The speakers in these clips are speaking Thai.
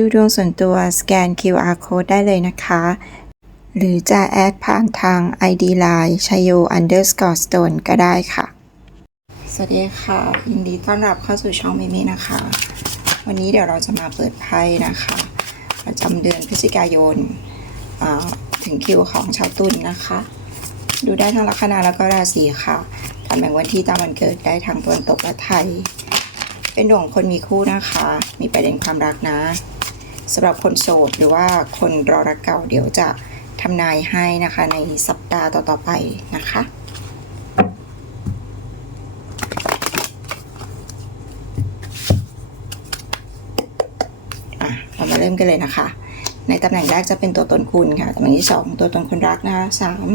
ดูดวงส่วนตัวสแกน QR code ได้เลยนะคะ หรือจะแอดผ่านทาง ID Line ชยโย underscore stone ก็ได้ค่ะ สวัสดีค่ะ ยินดีต้อนรับเข้าสู่ช่องเมิมินะคะ วันนี้เดี๋ยวเราจะมาเปิดไพ่นะคะ ประจำเดือนพฤศจิกายนถึงคิวของชาวตุลนะคะ ดูได้ทั้งลัคนาแล้วก็ราศีค่ะการแบ่งวันที่ตามวันเกิดได้ทางตะวันตกและไทย เป็นดวงคนมีคู่นะคะ มีประเด็นความรักนะ สำหรับคนโสดหรือว่าคนรอรักเก่าเดี๋ยวจะทำนายให้นะคะในสัปดาห์ต่อๆไปนะคะอะเรามาเริ่มกันเลยนะคะ ในตำแหน่งแรกจะเป็นตัวตนคุณค่ะตำแหน่งที่สองตัวตนคนรักนะคะสาม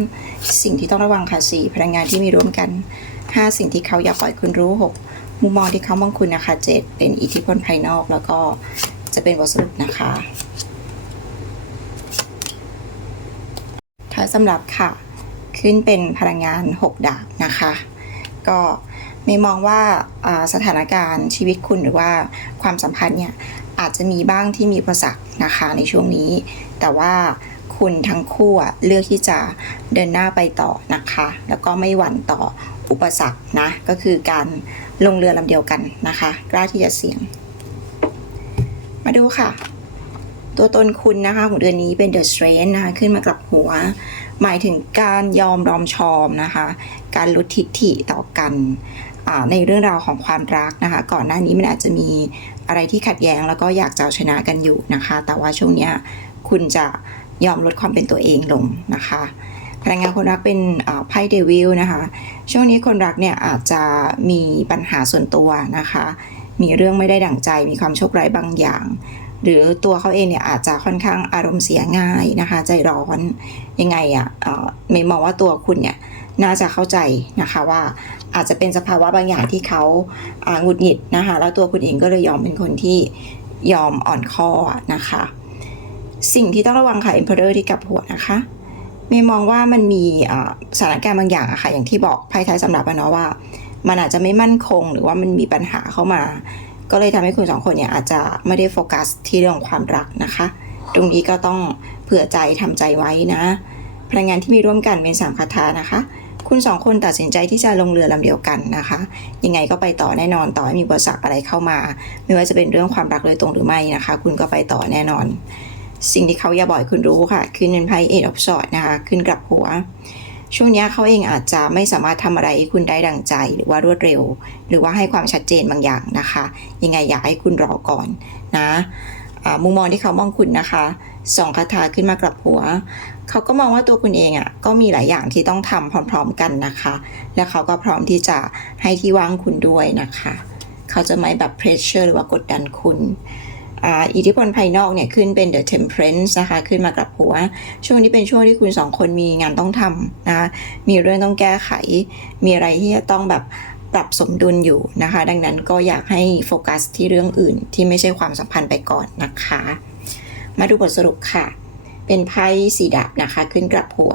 สิ่งที่ต้องระวังค่ะสี่พลังงานที่มีร่วมกันห้าสิ่งที่เขาอยากปล่อยคุณรู้หกมุมมองที่เขามองคุณนะคะเจ็ดเป็นอิทธิพลภายนอกแล้วก็ จะเป็นบทสรุปนะคะถ้าสำหรับค่ะ ขึ้นเป็นพลังงาน 6 ดาบนะคะ ก็ไม่มองว่าสถานการณ์ชีวิตคุณหรือว่าความสัมพันธ์เนี่ยอาจจะมีบ้างที่มีอุปสรรคนะคะในช่วงนี้ แต่ว่าคุณทั้งคู่เลือกที่จะเดินหน้าไปต่อนะคะ แล้วก็ไม่หวั่นต่ออุปสรรคนะ ก็คือการลงเรือลำเดียวกันนะคะ กล้าที่จะเสี่ยง มาดูค่ะ ตัวตนคุณนะคะของเดือนนี้เป็น The Strength นะคะขึ้นมากลับหัว หมายถึงการยอมรอมชอมนะคะ การลดทิฐิต่อกันในเรื่องราวของความรักนะคะ ก่อนหน้านี้มันอาจจะมีอะไรที่ขัดแย้งแล้วก็อยากจะเอาชนะกันอยู่นะคะ แต่ว่าช่วงนี้คุณจะยอมลดความเป็นตัวเองลงนะคะพลังงานคนรักเป็นไพ่เดวิลนะคะ ช่วงนี้คนรักเนี่ยอาจจะมีปัญหาส่วนตัวนะคะ มีเรื่องไม่ได้ดั่งใจ มีความโชคร้ายบางอย่าง หรือตัวเขาเองเนี่ยอาจจะค่อนข้างอารมณ์เสียง่ายนะคะ ใจร้อนยังไงอะ่ะเอ่มย์มองว่าตัวคุณเนี่ยน่าจะเข้าใจนะคะว่าอาจจะเป็นสภาวะบางอย่างที่เขาหงุดหงิดนะคะแล้วตัวคุณเองก็เลยยอมเป็นคนที่ยอมอ่อนข้อนะคะ สิ่งที่ต้องระวังค่ะ Emperor ที่กับหัวนะคะเมย์มองว่ามันมีอ่าสถานการณ์บางอย่างอะค่ะอย่างที่บอกไพ่ท้ายสำหรับอะเนาะว่า มันอาจจะไม่มั่นคงหรือว่ามันมีปัญหาเข้ามา ก็เลยทำให้คุณสองคนเนี่ยอาจจะไม่ได้โฟกัสที่เรื่องของความรักนะคะ ตรงนี้ก็ต้องเผื่อใจทำใจไว้นะพลังงานที่มีร่วมกันเป็นสามคาถานะคะ คุณสองคนตัดสินใจที่จะลงเรือลำเดียวกันนะคะ ยังไงก็ไปต่อแน่นอนต่อให้มีอุปสรรคอะไรเข้ามา ไม่ว่าจะเป็นเรื่องความรักโดยตรงหรือไม่นะคะ คุณก็ไปต่อแน่นอน สิ่งที่เขาอย่าบ่อยคุณรู้ค่ะคือเงินไพ่เอ็ดออฟชอตนะคะ ขึ้นกลับหัว ช่วงนี้เขาเองอาจจะไม่สามารถทำอะไรให้คุณได้ดังใจหรือว่ารวดเร็ว หรือว่าให้ความชัดเจนบางอย่างนะคะ ยังไงอยากให้คุณรอก่อนนะมุมมองที่เขามองคุณนะคะสองคาถาขึ้นมากลับหัว เขาก็มองว่าตัวคุณเองอะ่ะก็มีหลายอย่างที่ต้องทำพร้อมๆกันนะคะ และเขาก็พร้อมที่จะให้ที่ว่างคุณด้วยนะคะ เขาจะไม่แบบเพรสเชอร์หรือว่ากดดันคุณ อิทธิพลภายนอกเนี่ยขึ้นเป็น The Temperance นะคะขึ้นมากลับหัว ช่วงนี้เป็นช่วงที่คุณสองคนมีงานต้องทำนะคะมีเรื่องต้องแก้ไข มีอะไรที่จะต้องแบบปรับสมดุลอยู่นะคะ ดังนั้นก็อยากให้โฟกัสที่เรื่องอื่นที่ไม่ใช่ความสัมพันธ์ไปก่อนนะคะ มาดูบทสรุปค่ะ เป็นไพ่สีดาบนะคะ ขึ้นกลับหัว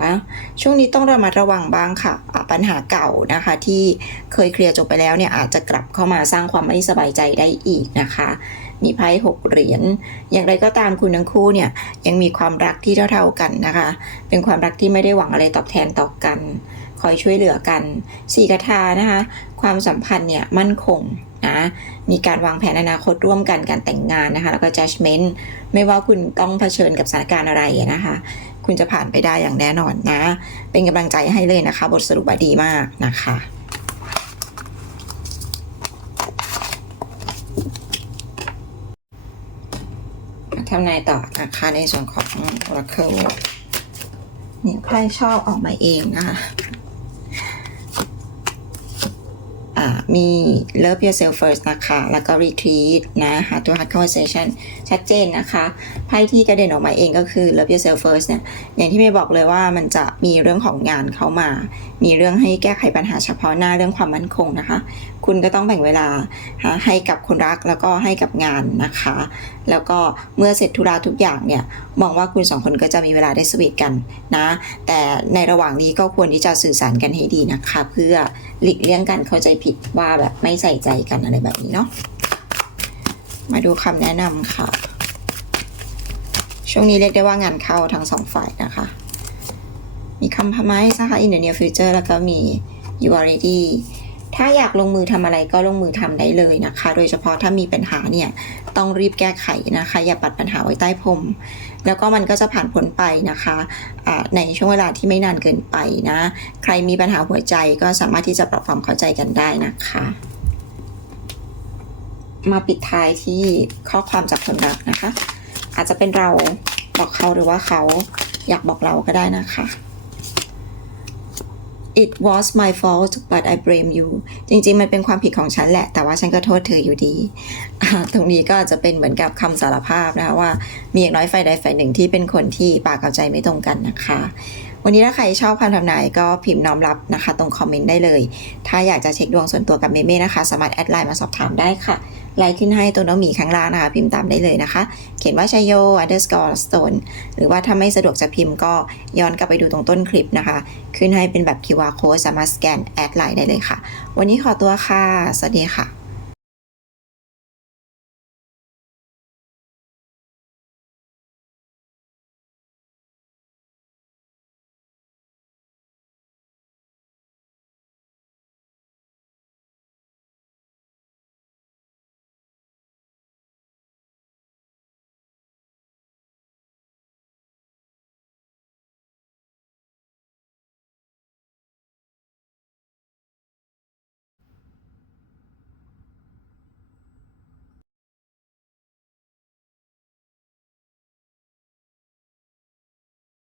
ช่วงนี้ต้องระมัดระวังบ้างค่ะ ปัญหาเก่านะคะ ที่เคยเคลียร์จบไปแล้วเนี่ยอาจจะกลับเข้ามาสร้างความไม่สบายใจได้อีกนะคะ มีไพ่หกเหรียญ อย่างไรก็ตามคุณทั้งคู่เนี่ยยังมีความรักที่เท่าๆกันนะคะ เป็นความรักที่ไม่ได้หวังอะไรตอบแทนต่อกัน คอยช่วยเหลือกันสี่กทานะคะ ความสัมพันธ์เนี่ยมั่นคงนะมีการวางแผนอนาคตร่วมกันการแต่งงานนะคะ แล้วก็ judgment ไม่ว่าคุณต้องเผชิญกับสถานการณ์อะไรนะคะ คุณจะผ่านไปได้อย่างแน่นอนนะ เป็นกำลังใจให้เลยนะคะ บทสรุปดีมากนะคะ ทำนายต่อนะคะในส่วนของ Oracle เนี่ยไพ่ชอบออกมาเองนะคะ อ่า มี love yourself first นะคะ แล้วก็ retreat นะ hard to hard conversation ชัดเจนนะคะ ไพ่ที่กระเด็นออกมาเองก็คือ love yourself first เนี่ย อย่างที่เมย์บอกเลยว่ามันจะมีเรื่องของงานเข้ามา มีเรื่องให้แก้ไขปัญหาเฉพาะหน้าเรื่องความมั่นคงนะคะ คุณก็ต้องแบ่งเวลาให้กับคนรักแล้วก็ให้กับงานนะคะ แล้วก็เมื่อเสร็จธุระทุกอย่างเนี่ย มองว่าคุณสองคนก็จะมีเวลาได้สวีทกันนะ แต่ในระหว่างนี้ก็ควรที่จะสื่อสารกันให้ดีนะคะ เพื่อหลีกเลี่ยงการเข้าใจผิดว่าแบบไม่ใส่ใจกันอะไรแบบนี้เนาะมาดูคำแนะนำค่ะ ช่วงนี้เรียกได้ว่างานเข้าทั้งสองฝ่ายนะคะ มีคำพม่านะคะ in the near future แล้วก็มี you are ready ถ้าอยากลงมือทำอะไรก็ลงมือทำได้เลยนะคะ โดยเฉพาะถ้ามีปัญหาเนี่ยต้องรีบแก้ไขนะคะ อย่าปัดปัญหาไว้ใต้พรมแล้วก็มันก็จะผ่านพ้นไปนะคะอ่าในช่วงเวลาที่ไม่นานเกินไปนะ ใครมีปัญหาหัวใจก็สามารถที่จะปรับความเข้าใจกันได้นะคะ มาปิดท้ายที่ข้อความจากคนรักนะคะ อาจจะเป็นเราบอกเขาหรือว่าเขาอยากบอกเราก็ได้นะคะ It was my fault but I blame you จริงๆ มันเป็นความผิดของฉันแหละ แต่ว่าฉันก็โทษเธออยู่ดี ตรงนี้ก็อาจจะเป็นเหมือนกับคำสารภาพนะคะว่า มีอย่างน้อยฝ่ายใดฝ่ายหนึ่งที่เป็นคนที่ปากกับใจไม่ตรงกันนะคะ วันนี้ถ้าใครชอบคำทำนายก็พิมพ์น้อมรับนะคะ ตรงคอมเมนต์ได้เลย ถ้าอยากจะเช็คดวงส่วนตัวกับเมเม่นะคะ สามารถแอดไลน์มาสอบถามได้ค่ะ ไลน์ขึ้นให้ตัวน้องหมีข้างล่างนะคะพิมพ์ตามได้เลยนะคะ เขียนว่าชัยโย underscore stone หรือว่าถ้าไม่สะดวกจะพิมพ์ก็ย้อนกลับไปดูตรงต้นคลิปนะคะ ขึ้นให้เป็นแบบ QR code สามารถสแกนแอดไลน์ได้เลยค่ะ วันนี้ขอตัวค่ะ สวัสดีค่ะ